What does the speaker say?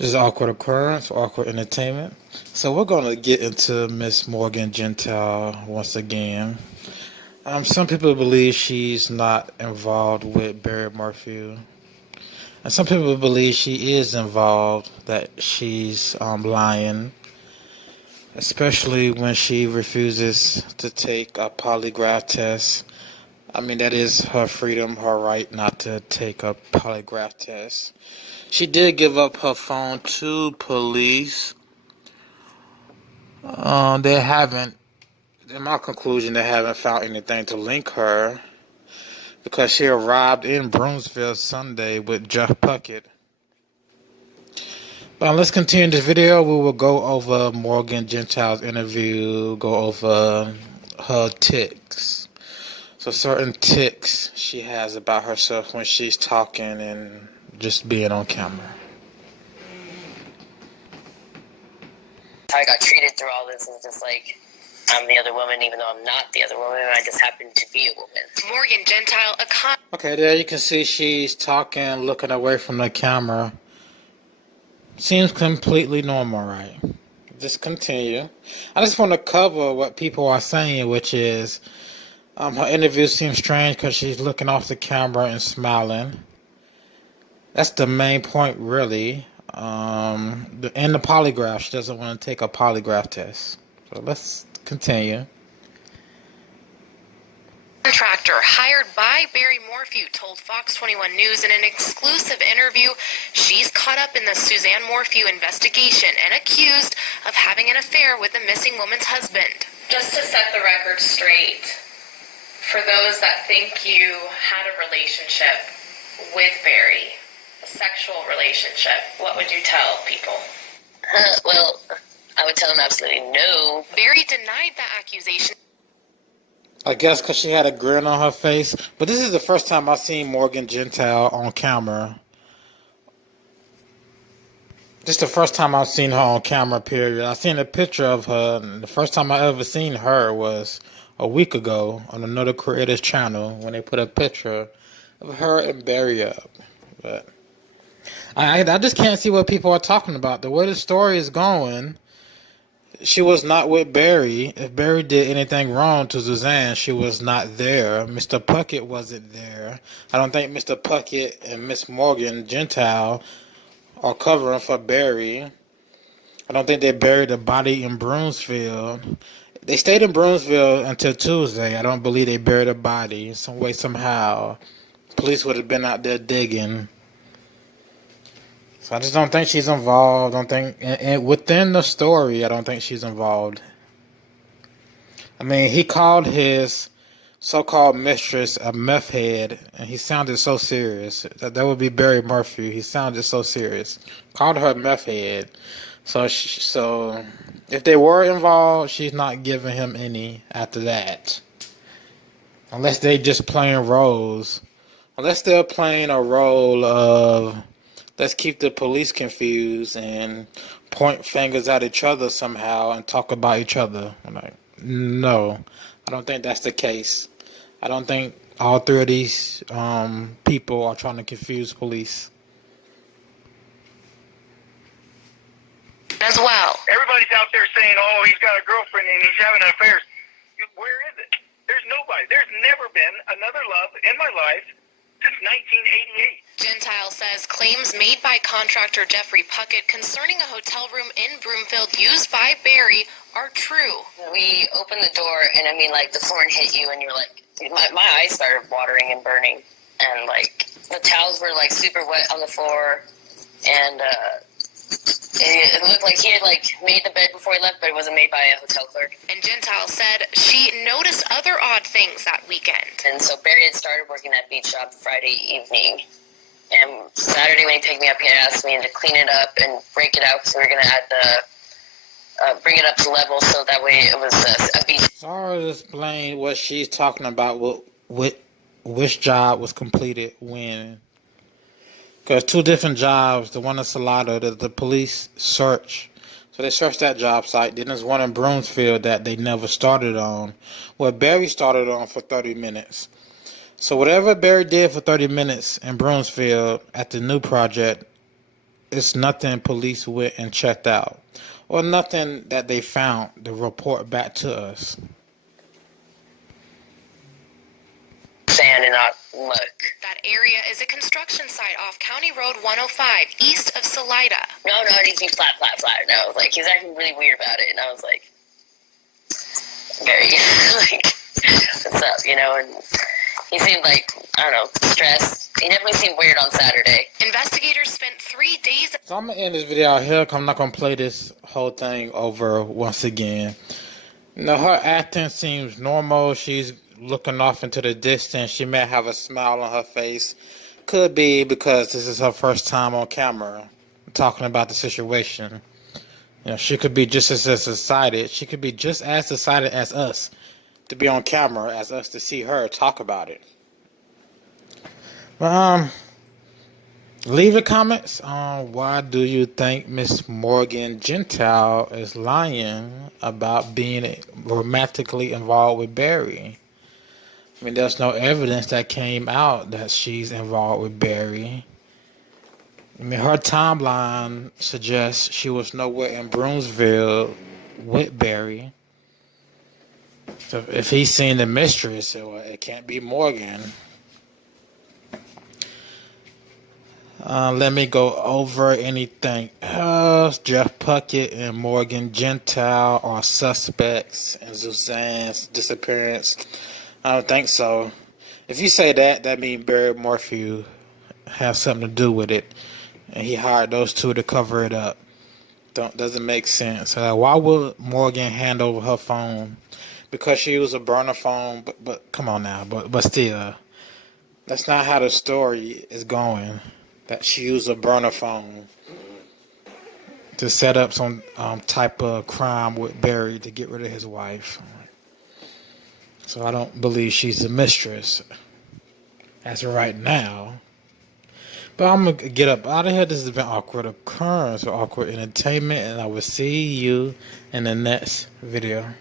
This is Awkward Occurrence, Awkward Entertainment. So we're going to get into Miss Morgan Gentile once again. Some people believe she's not involved with Barry Morphew. And some people believe she is involved, that she's lying. Especially when she refuses to take a polygraph test. I mean, that is her freedom, her right not to take a polygraph test. She did give up her phone to police. They haven't, in my conclusion, they haven't found anything to link her because she arrived in Broomsville Sunday with Jeff Puckett. But let's continue this video. We will go over Morgan Gentiles' interview, go over her tics. So certain tics she has about herself when she's talking and just being on camera. How I got treated through all this is just like I'm the other woman, even though I'm not the other woman. I just happen to be a woman. Morgan Gentile, Okay, there you can see she's talking, looking away from the camera. Seems completely normal, right? Just continue. I just want to cover what people are saying, which is her interview seems strange because she's looking off the camera and smiling. That's the main point, really. And the polygraph, she doesn't want to take a polygraph test. So let's continue. Contractor hired by Barry Morphew told Fox 21 News in an exclusive interview she's caught up in the Suzanne Morphew investigation and accused of having an affair with the missing woman's husband. Just to set the record straight, for those that think you had a relationship with Barry, a sexual relationship, what would you tell people? Well, I would tell them absolutely no. Barry denied the accusation. I guess because she had a grin on her face. But this is the first time I've seen Morgan Gentile on camera. This is the first time I've seen her on camera, period. I've seen a picture of her, and the first time I ever seen her was a week ago on another creator's channel when they put a picture of her and Barry up. But I just can't see what people are talking about. The way the story is going, she was not with Barry. If Barry did anything wrong to Suzanne, she was not there. Mr. Puckett wasn't there. I don't think Mr. Puckett and Miss Morgan Gentile are covering for Barry. I don't think they buried the body in Broomsville. They stayed in Broomsville until Tuesday. I don't believe they buried a body. Some way, somehow, police would have been out there digging. So I just don't think she's involved. And within the story, I don't think she's involved. I mean, he called his so-called mistress a meth head, and he sounded so serious. That would be Barry Morphew. He sounded so serious. Called her a meth head. So if they were involved, she's not giving him any after that. Unless they just playing roles. Unless they're playing a role of, let's keep the police confused and point fingers at each other somehow and talk about each other. I'm like, no, I don't think that's the case. I don't think all three of these people are trying to confuse police. As well. Everybody's out there saying, oh, he's got a girlfriend and he's having an affair. Where is it? There's nobody. There's never been another love in my life since 1988. Gentile says claims made by contractor Jeffrey Puckett concerning a hotel room in Broomfield used by Barry are true. We opened the door, and I mean, like, the floor hit you, and you're like, my eyes started watering and burning. And, like, the towels were, like, super wet on the floor, and it looked like he had, like, made the bed before he left, but it wasn't made by a hotel clerk. And Gentile said she noticed other odd things that weekend. And so Barry had started working that beach shop Friday evening. And Saturday when he picked me up, he asked me to clean it up and break it out, so we were going to add bring it up to level, so that way it was a beach. Sorry to explain what she's talking about, which job was completed when. Because two different jobs, the one in Salado, the police search. So they searched that job site. Then there's one in Broomfield that they never started on. Well, Barry started on for 30 minutes. So whatever Barry did for 30 minutes in Broomfield at the new project, it's nothing police went and checked out, or nothing that they found to report back to us. Sand and not mud. That area is a construction site off County Road 105, east of Salida. No, it needs to be flat. And I was like, he was acting really weird about it, and I was like, very, like, what's up, you know? And he seemed like, I don't know, stressed. He definitely seemed weird on Saturday. Investigators spent 3 days. So I'm going to end this video out here, 'cause I'm not going to play this whole thing over once again. You know, her acting seems normal. She's looking off into the distance. She may have a smile on her face. Could be because this is her first time on camera talking about the situation. You know, she could be just as excited. She could be just as excited as us to be on camera, as us to see her talk about it. Leave the comments on why do you think Miss Morgan Gentile is lying about being romantically involved with Barry. I mean, there's no evidence that came out that she's involved with Barry. I mean, her timeline suggests she was nowhere in Broomsville with Barry. So if he's seen the mistress, it can't be Morgan. Let me go over anything else. Jeff Puckett and Morgan Gentile are suspects in Suzanne's disappearance. I don't think so. If you say that, that means Barry Morphew has something to do with it, and he hired those two to cover it up. Doesn't make sense. Why would Morgan hand over her phone? Because she used a burner phone. But come on now. But still, that's not how the story is going. That she used a burner phone to set up some type of crime with Barry to get rid of his wife. So I don't believe she's a mistress as of right now. But I'm going to get up out of here. This has been Awkward Occurrence or Awkward Entertainment, and I will see you in the next video.